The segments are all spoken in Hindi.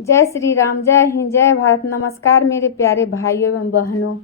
जय श्री राम, जय हिंद, जय भारत। नमस्कार मेरे प्यारे भाइयों एवं बहनों।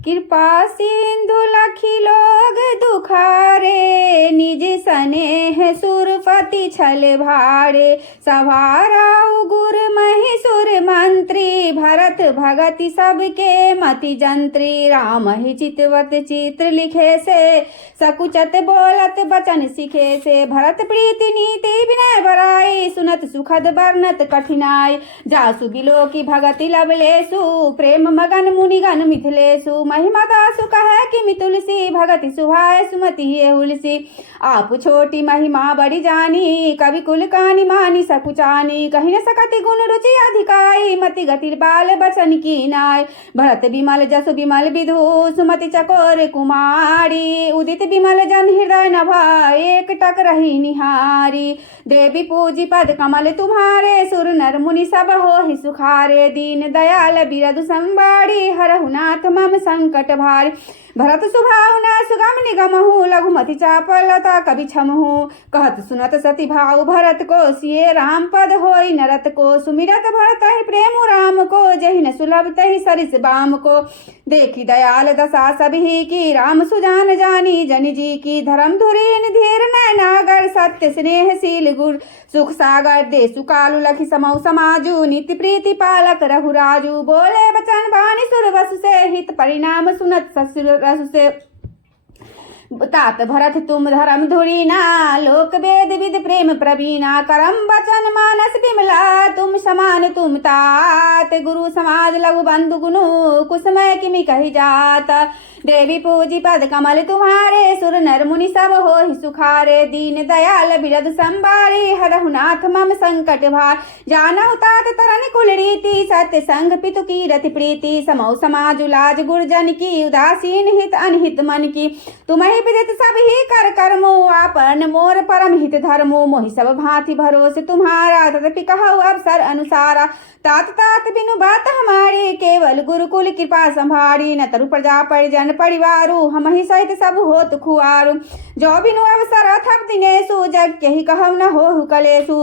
कृपा सिंधु लखी लोग दुखारे, निज स्नेह सुरपति छल भारे। सवाराउ गुर महिषुर मंत्री, भरत भगति सबके मति जंत्री। राम ही चितवत चित्र लिखे से, सकुचत बोलत बचन सिखे से। भरत प्रीति नीति विनय बराई, सुनत सुखद बरनत कठिनाई। जासु बिलो की भगति लवलेसु, प्रेम मगन मुनिगण मिथिलेसु। महिमा दासु कहे कि तुलसी, भगति सुभाए सुमति ये हुलसी। आप छोटी महिमा बड़ी जानी, कवि कुल कानी मानी सकुचानी। कहीं न सकति गुण रुचि अधिकाई, मति गति बाल बचन की नाय। भरत विमल जसु विमल विधु, सुमति चकोर कुमारी। उदित विमल जन हृदय नभा, एक टक रही निहारी। देवी पूजी पद कमल तुम्हारे, सुर नर मुनि सब होहि सुखारे। दीन दयाल बिरदु संबाड़ी, हरहु नाथ मम संकट भारी। भरत सुभाव न सुगम निगमहु, लघुमति चापलता कवि छमहु। कहत सुनत सती भाव भरत को, सिए राम पद होई नरत को। सुमिरत भरत ही प्रेम राम को, जहि न सुलभ तहि सरिस बाम को। देखी दयाल दशा सबही की, राम सुजान जानी जन जी की। धर्म धुरीन धीर नयनागर, सत्य स्नेहशील गुर सुख सागर। देसु कालु लखि समौ समाजु, नित्य प्रीति पालक रघुराजु। बोले बचन बाणी सुर वसु से, हित परिणाम सुनत ससुर रसु से। तात भरत तुम धर्म धुरीना, लोक वेद विद प्रेम प्रवीणा। करम वचन मानस विमला, तुम समान तुम तात। गुरु समाज लघु बंधु गुनु, कुसमय किमि कही जात। देवी पूजी पद कमल तुम्हारे, सुर नर मुनि सब होहि सुखारे। दीन दयाल बिरद संबारी, हरहु नाथ मम संकट भार। जानहु तात तरन कुल रीति, सत्य संग पितु की रति प्रीति। समौ समाज लाज गुरजन की, उदासीन हित अनहित मन की। तुम्हें विदित सब ही कर कर्मो, आपन मोर परम हित धर्मो। मोहि सब भांति भरोसे तुम्हारा, तदपि कहु अवसर अनुसारा। तात तात बिनु बात हमारी, केवल गुरुकुल कृपा संभारी। न तरु प्रजा परिजन परिवारु, हम ही सहित सब होत खुआरु। जो बिनु अवसर अथप दिनेसु, जग के ही कहु न होहु कलेसु।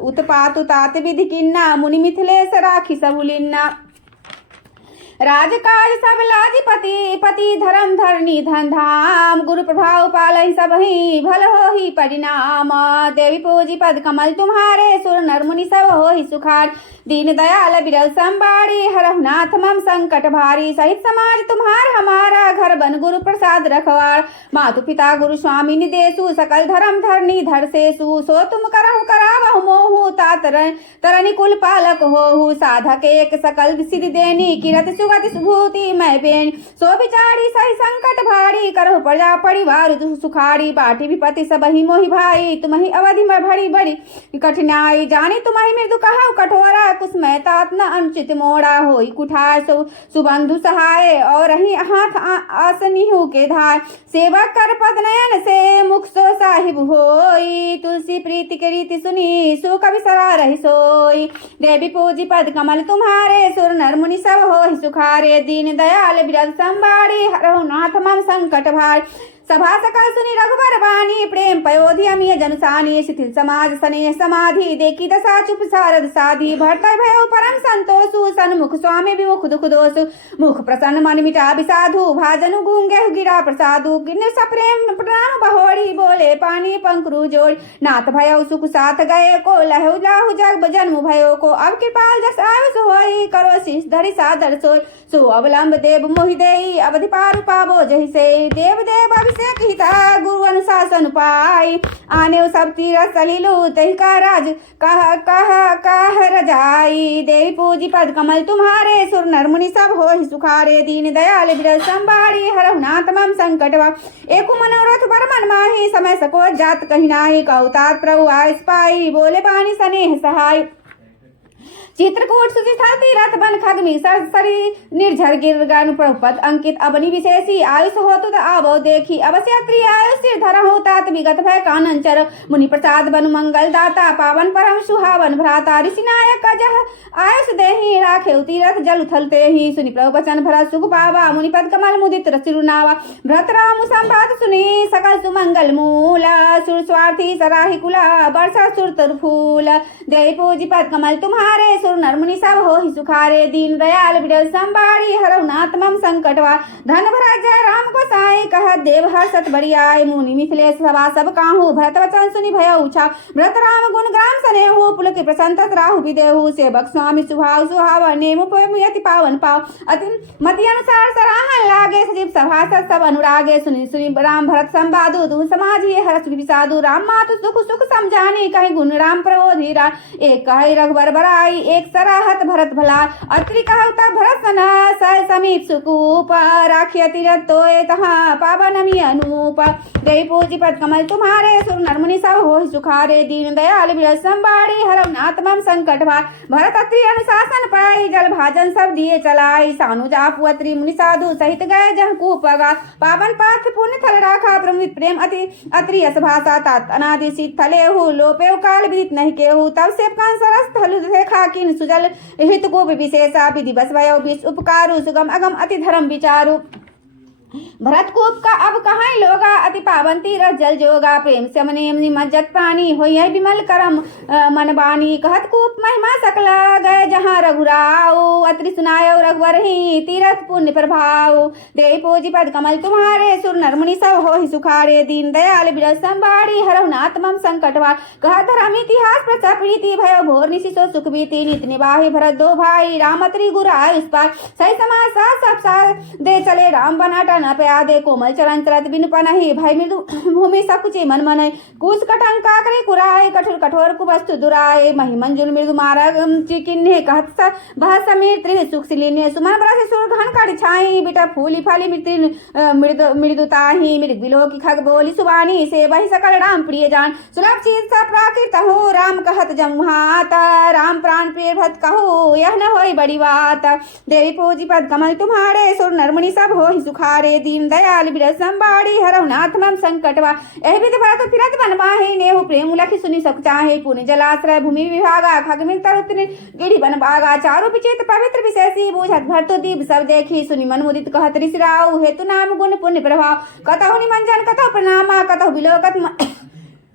उत्पातु तात विधि किन्ना, मुनि मिथिलेश राखी सबुलिन्ना। राजकाज सब लाजिपति, पति धर्म धरनी धन धाम। गुरु प्रभाव पालहि सबहि, भल होहि परिणाम। देवी पूजी पद कमल तुम्हारे, सुर नर मुनि सब होहि सुखार। दीन दयाल बिरल संबाड़ी, हरहु नाथ मम संकट भारी। सहित समाज तुम्हार हमारा, घर बन गुरु प्रसाद रखवार। मातु पिता गुरु स्वामी निदेशु, सकल धर्म धरनी धर सेसु। सो तुम करहु करावहु मोहु, तात तरनि कुल पालक होहु। साधक एक सकल सिद्धि देनी, किरत सुगति सुभूति मैं बेन। सो बिचारी सही संकट भारी, करहु प्रजा परिवार सुखारी। बाटी विपति सबहि मोहि भाई, तुम्हि अवधि में भरी बड़ी कठिनाई। जानी तुम्हि मृदु कहु कठोरा, कुसमय तात न अनुचित मोड़ा। होई कुठार सुबंधु सहाय, और रही हाथ आसनिहु के धार। सेवा कर पद नयन से, मुख सो साहिब होई। तुलसी प्रीति के रीति सुनी, सो कवि सरा रही सोई। देवी पूजी पद कमल तुम्हारे, सुर नर मुनि सब होहि सुखारे। दीन दयाल बिरद संबाड़ी, हरहु नाथ मम संकट भार। सभा सकल सुनी रघुबर बानी, प्रेम पयोधि अमीय जनसानी। शिथिल समाज स्नेह समाधि, देखी दशा चुप सारद साधी। भरतय भयो परम संतोषु, सन्मुख स्वामी विमुख दुख दोषु। मुख प्रसन्न मन मिटा विसाधु, भाजनु गूंगे गिरा प्रसादु। किन्ने सप्रेम प्रणाम बहोड़ी, बोले पानी पंखरु जोड़। नाथ भयो सुख साथ गए को, लहु लाहु जग जन्म भयो को। अब कृपाल जस आयुष होई, करो शीश धरि सादर सोई। सो अवलंब देव मोहि देई, अवधि पारु पावो जहि से। देव देव अभिषेक हिता, गुरु अनुशासन पाई। आने सब तीरथ सलिलु, तहि का राज कह रजाई। देवी पूजी पद कमल तुम्हारे, सुर नर मुनि सब होहि सुखारे। दीन दयाल बिरल संबाड़ी, हरहु नाथ मम संकट भारी। एको मनोरथ बर मन माही, समय सकोच जात कहि नाही। कहु तात प्रभु आयस पाई, बोले बानी स्नेह सहाय। चित्रकूट सुचिस्थल तीरथ बन खगमी सरसरी निर्झर गिरगन प्रपत अंकित अबनि विशेषी आयुष होतु आवो देखी अवश्य त्रि आयुष सिर धरहु तात विगत भय कानंचर मुनि प्रसाद बनु मंगल दाता पावन परम सुहावन भ्राता ऋषि नायक अजह आयुष देहि राखे तीरथ जल थल तेहि सुनि प्रभु वचन भरत सुख पावा मुनिपद कमल मुदित रसिरुनावा भरत राम संवाद सुनि सकल सुमंगल मूल सुर स्वार्थी सराहि कुला वर्षा सुर तर फूल देहि पूजी पद कमल तुम्हारे सुर नर मुनि सब हो ही सुखारे दीन दयाल विरल संबारी हरौ नाथ मम संकटवा धन भरा जय राम को साई कह देव हर्षत बड़ियाय मुनि मिथिलेश सभा सब काहू भरत वचन सुनि भय उछा भरत राम गुण ग्राम सनेहु पुलक प्रसन्नत राहु विदेहु सेवक स्वामी सुभाव सुहावन नेमु यति पावन पाव अति मति अनुसार सराहन लागे सजीव सभासद सब अनुरागे सुनि सुनि राम भरत संवादु दु समाज ये हर्ष विषादु राम मातु सुख सुख समझाने कहीं गुण राम प्रबोधि रा एक कहे रघुबर बराई एक सराहत भरत भला अत्रि कहता भरत सन सह समीप सुकूप राखिय तीरथ तोय तहाँ पावनमी अनूप देहि पूजी पद कमल तुम्हारे सुर नर मुनि सब होहि सुखारे दीन दयाल विरल संबाड़ी हरौ नाथ मम संकट भार भरत अत्रि अनुशासन पाई जल भाजन सब दिए चलाई सानु जापु अत्रि मुनि साधु सहित गए जह कूपगा पावन पात्र पुण्य थल राखा प्रमित प्रेम अति अत्रि यस भाषा तात अनादि शीत थले हु लोपेव काल विदित नहीं केहु तब से कान सरस थल देखा किन सुजल हित को विशेषा विधि बस भयो विष उपकारु सुगम अगम अति धर्म विचारु भरत कूप का अब कहाँ लोगा अति पावन तीरथ जल जोगा प्रेम से मने मज्जत प्राणी हो यह विमल करम मन बानी कहत कूप महिमा सकला गए जहाँ रघुराव अत्रि सुनायो रघुवर ही तीरथ पुण्य प्रभाव देहि पूजी पद कमल तुम्हारे सुर नर मुनि सब हो ही सुखारे दीन दयाल विरल संबाड़ी हरौ नाथ मम संकटवा कहत धर्म इतिहास प्रचा प्रीति भयो भोर निशि सो सुख बीती नित निवाहे भरत दो भाई राम अत्रि गुर आयुष पार सही समाज साथ सब साथ दे चले राम बनाटा न प्यादे कोमल चरण चरत बिनु पनहि भय मृदु भूमि सकुचे मन मन कुश कटंग काकरे कुराय कठोर कठोर कुवस्तु दुराय महि मंजुल मृदु मारग चिकिन्हे कहत भह समीर त्रि सुख सिलिने सुमन बरस सुर घन काढ़ छाई बिटा फूली फाली मृदु मृदुताहि मृग बिलोकी खग बोली सुबानी से वही सकल राम प्रिय जान सुलभ चीज सा प्राकृत हूँ राम कहत जमुहात राम प्राण प्रिय भक्त कहूँ यह न होई बड़ी बात देवी पूजी पद कमल तुम्हारे सुर नर मुनि सब हो ही सुखारे दीन दयाल विरल संबाड़ी हरौ नाथ मम संकटवा एहि विधि भरत फिरत बन माहि नेहु प्रेम लखि सुनि सक चाहे पुण्य जलाश्रय भूमि विभागा खगमिन तरुतनि गिरि बन बागा चारु विचित पवित्र विशेषी बुझत भरतो दीप सब देखी सुनि मन मुदित कहत ऋषि राव हेतु नाम गुण पुण्य प्रभाव कतहु निमंजन कतहु प्रणामा कतहु विलोकत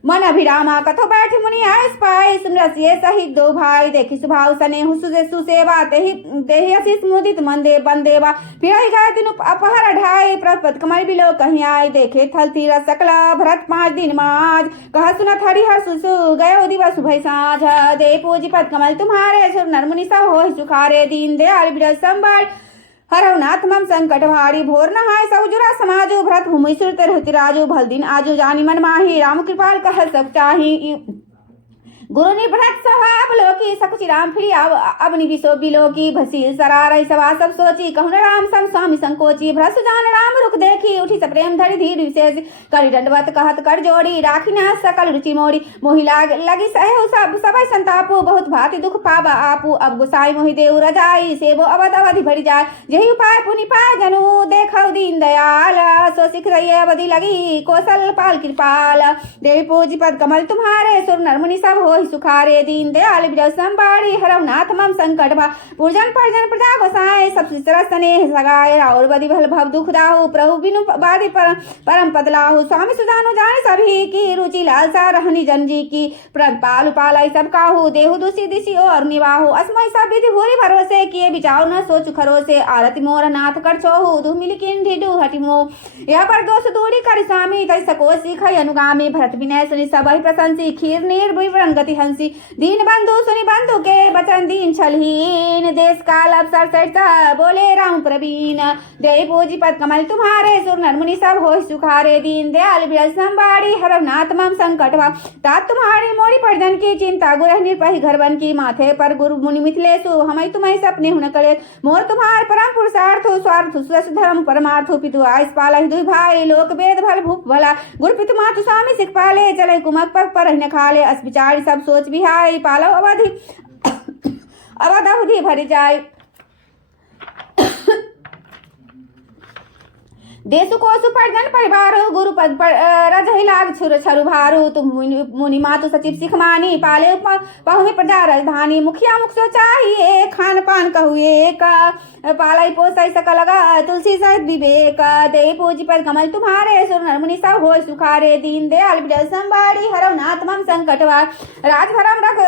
मन अभिरामा कथो बैठ मुनि आयस पाए सुनरस ये सहित दो भाई देखी सुभाव सने हुसुजे सुसेवा तेहि देहि असिस मुदित मंदे बंदेवा फिर गए दिन अपहर ढाई प्रपत कमल बिलो कहीं आए देखे थल तीरथ सकला भरत 5 दिन माज कह सुनत हरिहर सुसु गयो दिवस सुबह साँझ दे पूजी पद कमल तुम्हारे सुर नर मुनि सब हो सुखारे दीन दयाल विरल संबाड़ हरौ नाथ मम संकट भारी भोर नहाय सहुजुरा समाजो भरत भूमि सुर तरहति राजो भल दिन आजो जानी मन माही राम कृपाल कह सब चाही गुरु निभृत स्वभाव लोकी सकुचि राम फिरी अब निविसो बिलोकी भसील सरारई सभा सब सोची कहु राम सम स्वामी संकोची भ्रस जान राम रुख देखी उठी सप्रेम धरि धीर विशेष करि दंडवत कहत कर जोड़ी राखी ना सकल रुचि मोड़ी मोहि लाग लगी सहु सब सबई संतापो बहुत भांति दुख पावा आपू अब गुसाई मोहि देउ रजाई सेबो अवध अवधि भरि जाय जेहि उपाय पुनि पाय जनु देखौ दीन दयाल सो सिख रही अवधि लगी कौशल पाल कृपाल देवी पूजी पद कमल तुम्हारे सुर नर मुनि सब हो सुखारे दीन दयाल विरल संबाड़ी हरौ नाथ मम संकट भा पूजन परजन प्रजा गोसाए सब सिर स्नेह सगाए और बदि भल भव दुख दाहु प्रभु बिनु बादि परम पदलाहु स्वामी सुजानु जाने सभी की रुचि लालसा रहनी जन जी की पालु पालाई सब काहू देहु दुसी दिशी और निवाहु अस्मय सब विधि भूरी भरोसे किए बिचाओ न सोच खरो से आरती मोर नाथ कर छोहु दु मिल किन ढिडु हटि मो यह पर दोष दूरी कर स्वामी तै सको सीखै अनुगामी भरत विनय सुनि सबहि प्रशंसी खीर नीर विवरण गति हंसी दीन बंधु सुनि बंधु के बचन दीन छलहीन देश काल अवसर सरिता बोले राम प्रवीण देहि पूजी पद कमल तुम्हारे सुर नर मुनि सब हो सुखारे दीन दयाल विरल संबाड़ी हरौ नाथ मम संकट भा तात तुम्हारी मोरी परिजन की चिंता गुरह निर्पहि घर बन की माथे पर गुरु मुनि मिथिलेशु हमई तुम्हें सपने हुन कले मोर तुम्हार परम पुरुषार्थ स्वार्थ सुस धर्म परमार्थ पितु आयस पालहि दुई भाई लोक वेद भल भूप भला गुरु पितु मातु स्वामी सिख पाले चले कुमक पर न खाले अस विचारी सब सोच बिहाई पालो अवधि अब अवधि भर जाय। देशु कोसु परिजन परिवारो गुरु पद पर रजहि लाग छरु भारू तुम मुनि मातु सचिव सिख मानी पाले पहुमे प्रजा राजधानी मुखिया मुख सो चाहिए खान पान कहुए का पालाई पोसाई सकल लगा तुलसी सहित विवेक दे पूजी पद कमल तुम्हारे सुर नर मुनि सब होय सुखारे दीन दयाल विजय संबाड़ी हरव नाथ मम संकटवा राज धर्म रख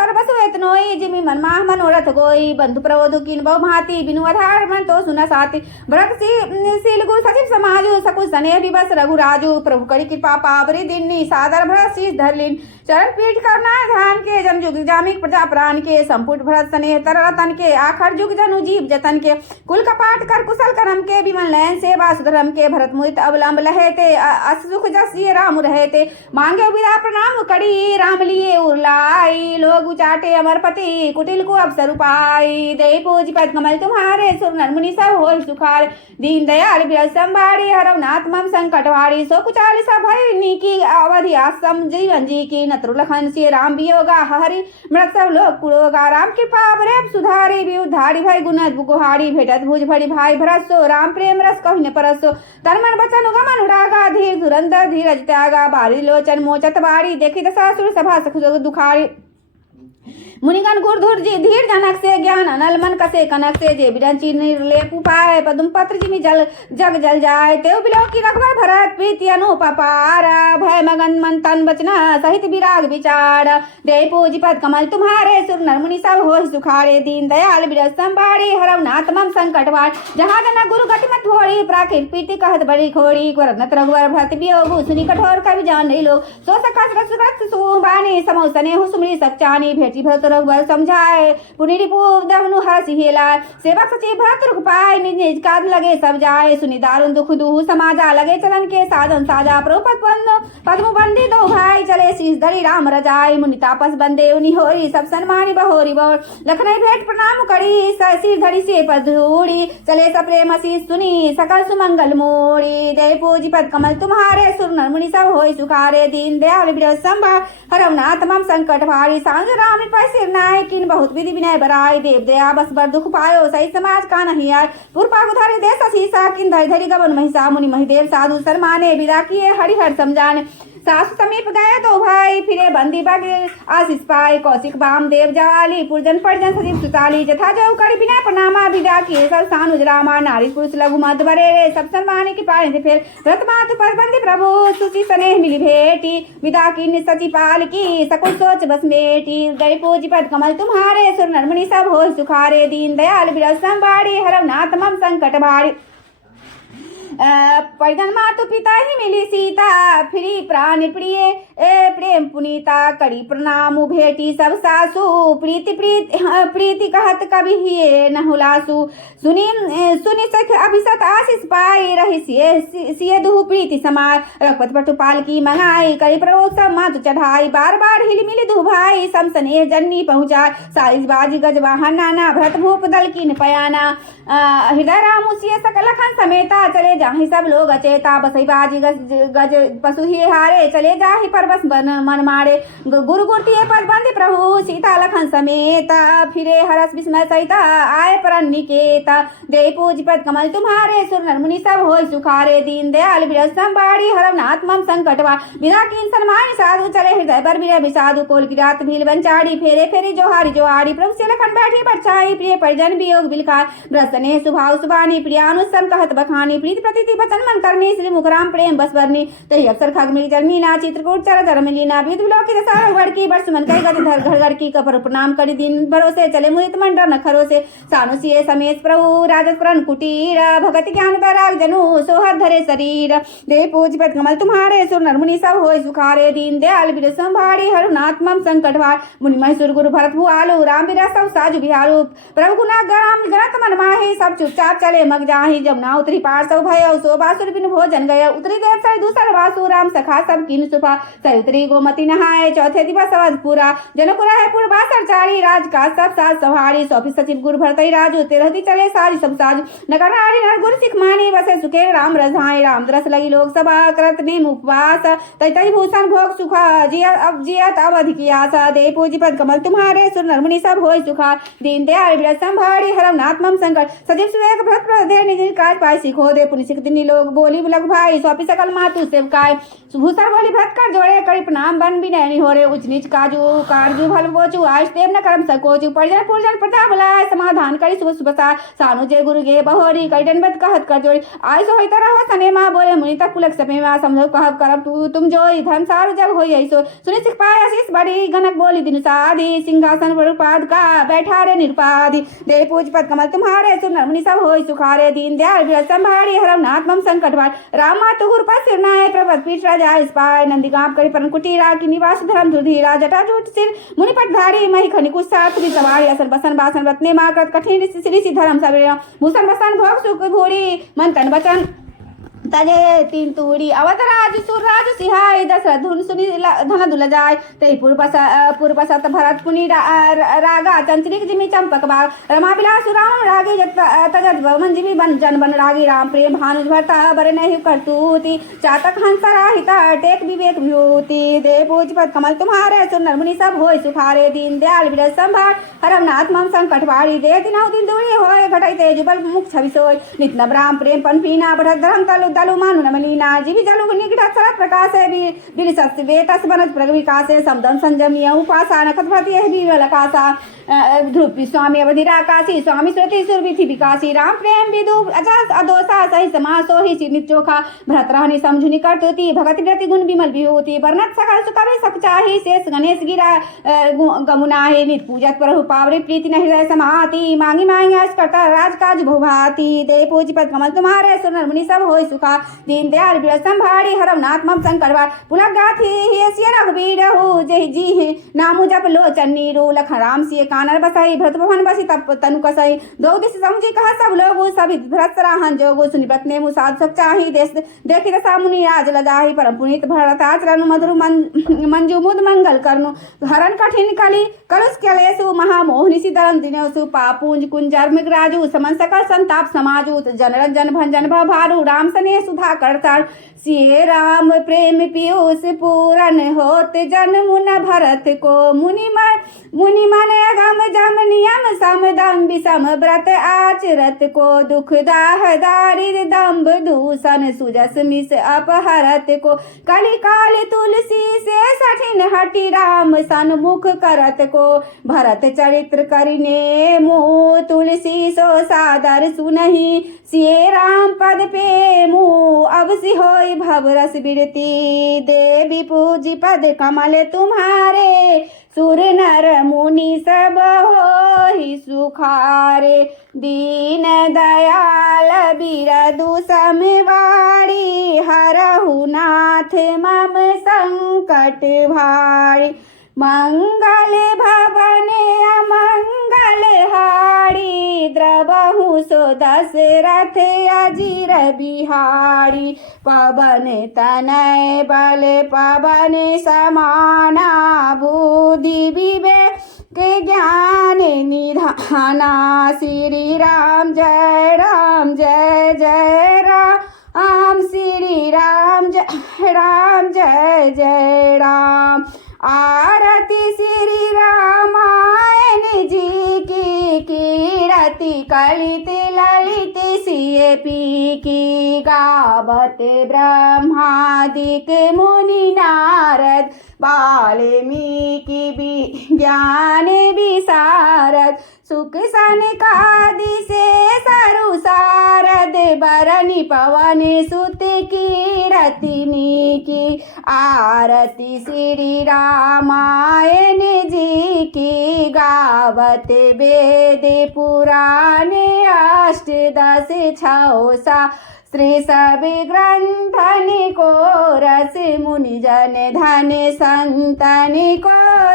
सर्वसु एतनोई जिमि मन माह मनोरथ गोई बंधु प्रबोधु किन बहु भांति बिनु आधार मन तो सुना साथी व्रत शील गुरु सचिव समाजु सकुल स्नेह विवश रघुराजु प्रभु करी कृपा पावरी दिन्नी सादर भरत शीश धरलिन चरण पीठ करना ध्यान के जन जुग जामिक प्रजा प्राण के संपुट भरत स्नेह तरतन के आखर जुग जनु जीव जतन के कुल कपाट कर कुशल करम के विमल नयन सेवा सुधरम के भरत मुदित अवलंब लहेते अस सुख जस ये राम रहते मांगे विदा प्रणाम करी राम लिए उरलाई लोग उचाटे अमरपति कुटिल को अवसर उपाई दे पूज पद कमल तुम्हारे सुर नर मुनि सब होय सुखार दीन दयाल विरज संबाड़ी हरव नाथ मम संकट हारी सो कुचाली सब भय की अवधि आसम जीवन जी की नतरुलखन से राम वियोगा हरि मृत सब लोग कुलोगा राम कृपा प्रेम सुधारी भी उद्धारी भय गुण गुहारी भेटत भुज भरी भाई भरसो राम प्रेम रस कहिने परसो तन मन वचन उगम अनुरागा धीर धुरंधर धीरज त्यागा बारी लोचन मोचत बारी देखी दशासुर सभा सख दुखारी मुनिगण गुरधुर जी धीर जनक से ज्ञान अनल मन कसे कनक से जे बिरंची निर्लेप उपाय पदुम पत्र जिमि जल जग जल जाय तेव बिलो की रघुवर भरत प्रीति अनुपपार भय मगन मन तन बचना सहित विराग विचार दे पूजी पद कमल तुम्हारे सुर नर मुनि सब होय सुखारे दीन दयाल विरज संबाड़ी हरव नाथ मम संकट वार जहाँ जना गुरु गति मत थोड़ी प्राकृत प्रीति कहत बड़ी खोड़ी रत्नत रघुवर भरत वियोग सुनि कठोर कवि जान नहीं लोग सो सकस रस सुबानी समौ सने हुसुमरी सच्चानी भेटी भरत रघुवर समझाए पुनि रिपु दमनु हरसि हेला सेवक सचिव भरत रुख पाए निज निज काज लगे सब जाए सुनि दारुण दुख दुहु समाजा लगे चलन के साधन साजा प्रभु पद्म बंदी दो भाई चले शीश धरी राम रजाई मुनि तापस बंदे उनि होरी सब सन्मानी बहोरी बोर लखनई भेंट प्रणाम करी सिर धरी से पधूड़ी चले सब प्रेम शीश सुनी सकल सुमंगल मोड़ी दे पूजी पद कमल तुम्हारे सुर नर मुनि सब होय सुखारे दीन दयाल विरज संभा हरव नाथ मम संकट भारी सांग राम पैसे नाय किन बहुत विधि विनय बराय देव दया बस बर दुख पायो सही समाज का नहीं यार पुरपा उधारी देश शीसा किन धरि धरि गवन महिषा मुनि महिदेव साधु शर्माने विदा किए हरिहर समझाने सासु समीप गए तो भाई फिरे बंदी बग आशीष पाए कौशिक बाम देव जवाली पुरजन परिजन सजीव सुताली जथा जो करी बिना प्रणामा विदा किए सब सानुज रामा नारी पुरुष लघु मध बरे रे सब सन्माने की पाए थे फिर व्रत मातु पर बंदी प्रभु सुचि स्नेह मिली भेटी विदा की सची पाल की सकुल सोच बस बेटी गई पूजी पद कमल तुम्हारे सुर नर मुनि सब होय सुखारे दीन दयाल विरज संबाड़ी हरव नाथ मम संकट भारी परिजन मातु पिता ही मिली सीता फिरी प्राण प्रिय प्रेम पुनीता करी प्रणाम भेटी सब सासु प्रीति प्रीति कहत कभी हिये न हुलासु सुनी सुनी सख अभिसत आशीष पाई रही सिय दुहु प्रीति समाय रघुपत पटुपाल की मंगाई करी प्रभु सब मातु चढ़ाई बार बार हिल मिली दु भाई समसने जन्नी पहुंचाय साइज बाजी गज वाहन नाना भरत भूप दल की पयाना हृदय राम उसिय सकल लखन समेता चले जाहि सब लोग अचेता बसई बाजी गज पशु ही हारे चले जाहि पर बस मन मारे गुरु गुरती पद बंदी प्रभु सीता लखन समेता फिरे हरस विस्मय सहिता आए परन निकेता दे पूज पद कमल तुम्हारे सुर नर मुनि सब होय सुखारे दीन दयाल विरज संबाड़ी हरव नाथ मम संकटवा बिना कीन सन्मान साधु चले हृदय पर बिरे विसाधु कोल की रात भील बंचाड़ी फेरे फेरे जोहारी प्रभु से लखन बैठी बरछाई प्रिय परिजन वियोग बिलखाय ब्रसने सुभाव सुबानी प्रियानुसन कहत बखानी प्रीति प्रतीति वचन मन करनी श्री मुखराम प्रेम बस बरनी तही अक्षर खगमी चरनी ना चित्रकूट चर धर्म लीना विध विलोक की दशा रघुवर की बरस मन कई गति धर घर घर की कपर प्रणाम करी दिन भरोसे चले मुदित मंडर नखरो से सानुसिए समेत प्रभु राजस पुरन कुटीर भगति ज्ञान वैराग जनु सोहर धरे शरीर दे पूज पद कमल तुम्हारे सुर नर मुनि सब होय सुखारे दीन दयाल विरज संभाड़ी हरु नाथ मम संकट भार मुनि महेश्वर गुरु भरत भुआलु राम विरज सब साजु बिहारू प्रभु गुना गराम गणत मन माही सब चुपचाप चले मग जाही जमुना उतरी पार सब भय सो बासुर बिन भोजन गया उतरी देव सर दूसर वासु राम सखा सब किन सुफा सयुत्री गोमती नहाए चौथे दिवस अवध पूरा जनकुरा है पूर्वासर चारी राज का सब साज सवारी सौंपी सचिव गुरु भरतई राजू तेरहती चले साज सब साज नगर नारी नर गुरु सिख मानी बसे सुखे राम रजाए राम दरस लगी लोक सभा करत नेम उपवास तई भूषण भोग सुखा जियत अवधि की आशा दे पूजी पद कमल तुम्हारे सुर नरमुनि सब होय सुखा दीन दयाल विरत संभारी हरम नात्मम संकट सजीव सुवेक भ्रत प्रदे निज काज पाय सिखो दे पुनि सिख दिनी लोग बोली लग भाई सौंपी सकल मातु सेवकाय भूसर बोली भ्रत कर जोड़े करी प्रणाम बन बिनैनी हो रे उच नीच काजू कारजू भल बोचू आश देव न करम सकोचू परिजन पुरजन प्रताप बुलाए समाधान करी सुबह सुबह सानु जय गुरु गे बहोरी कईडन बत कहत कर जोड़ी आय सो होता रहो सने माँ बोले मुनि तक पुलक सपे माँ समझो कहब करब तू तुम जोई धन सारु जब होई ऐसो सुनि सिख पाए आशीष बड़ी गनक बोली दिनु साधी सिंहासन पर पाद का बैठा रे निरपाधि दे पूज पद कमल तुम्हारे सुन नरमुनि सब होई सुखारे दीन दयाल विरत संभारी हरम नाथ मम संकट भार राम मातु गुरु पर सिर नाय प्रभत पीठ राजा इस पाय नंदी गांव करी परन कुटीरा की निवास धर्म धुधीरा जटा जूट सिर मुनि पटधारी मही खनि कुस्सा तुरी सवारी असन बसन बासन रत्ने माकृत कठिन श्री सी धर्म सबेरा भूषण बसन भोग सुख भूरी मन तन बचन तजे तीन तूड़ी अवतराज सुरराज सिहाय दशरथ धुन सुनि धन दुल जाय ते पूर्वसत भरत पुनि रागा चंचलिक जिमि चंपक बाग रमा बिलासु राम रागे तजत भवन जिमि बन जन बन रागी राम प्रेम भानु भरता बर नहीं करतूति चातक हंस राहिता टेक विवेक विभूति दे पूज पद कमल तुम्हारे सुन नरमुनि सब होय सुखारे दीन दयाल विरत संभार हरम नाथ मम संकट भारी दे दिनौ दिन दूरी होय घटई ते जुबल मुख छवि सोय नित नव राम प्रेम पन पीना बढ़त धर्म तलु दलु मानु नमनीना जीवी जलु निकट सरत प्रकाश है बिरि सत्य वेतस बनत प्रग विकास है समदम संजमी उपासा नखत भति है विलकासा ध्रुव स्वामी अवधिरा काशी स्वामी श्रुति सुरभिथि विकासी राम प्रेम विदु अजस अदोसा सही समासो ही सिनित चोखा भरत रहनि समझुनि करतुति भगति व्रति गुण विमल विभूति वर्णत सकल सुकवे सब चाहि शेष गणेश गिरा गमुनाहि नित पूजत प्रभु पावरी प्रीति न हृदय समाति मांगी मांगी आस करता राज काज भुभाति दे पूज पद कमल तुम्हारे सुन नरमुनि सब होय सुखा दीन दयाल विरत संभारी हरम नाथ मम संकट भार पुलक गाथी हे सिय रघुबीर हो जय जी नामु जप लोचन नीरू लखन राम सिय कानर बसाई भरत भवन बसी तप तनु कसई दो दिस समझी कहा सब लोग सभी भरत सराहन जोगो सुनि व्रत ने मुसाद सब चाही देश देखि दशा मुनि राज लदाही परम पुनीत भरत आचरण मधुर मंजू मुद मंगल करनु हरण कठिन कली कलुष कलेसु महामोहनि सिदरन दिनेसु पापूंज कुंजर मृगराजु समन सकल संताप समाजु जनरंजन भंजन भारू राम सने सुधा करतार सिए राम प्रेम पीयूष पूरन होत जन्म न भरत को मुनि मन अगम जम नियम सम दम विषम व्रत आचरत को दुख दाह दारिद दम्भ दूषण सुजस मिस अपहरत को कलि काल तुलसी से सठिन हटि राम सन्मुख करत को भरत चरित्र करिने मुँह तुलसी सो सादर सुनहि सिए राम पद पे मुँह अब सी होई भव रस बिरती देवी पूजी पद कमल तुम्हारे सुर नर मुनि सब होहि सुखारे दीन दयाल बिरदु समवारी हरहु नाथ मम संकट भारी मंगल भवन अमंगल हारी द्रबहु सो दशरथ अजीर बिहारी पवन तनय बल पवन समाना बुद्धि विवेक ज्ञान निधाना श्री राम जय जय राम श्री राम जय जय राम आरती श्री रामायण जी की कीरति कलित ललित सिय पी की गावत ब्रह्मादिक मुनि नारद वाल्मीकि विज्ञान विशारद सुख सनकादि से सरु सारद बरनि पवन सुत कीरतिनी की आरती श्री रामायण जी की गावत वेद पुराण अष्टदश छौसा श्री सब ग्रंथन को रस मुनि जन धन संतन को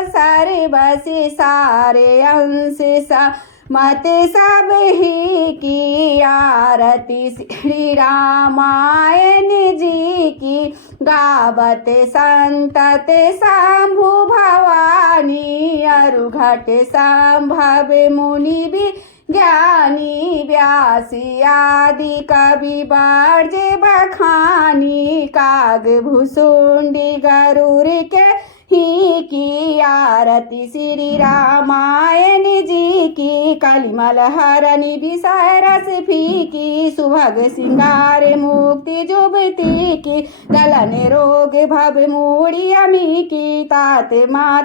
सर्वस सारे अंश सा मत सब ही की आरती श्री रामायण जी की गावत संतत शंभु भवानी अरु घट संभव मुनि भी ज्ञानी व्यासी आदि कवि बार्ज बखानी काग भुसुंडी गरुड़ के ही की आरती श्री रामायण जी की कलिमल हरनि विषय रस फीकी सुभग सिंगार मुक्ति जुबती की गलन रोग भव मूढ़ी अमी की तात मात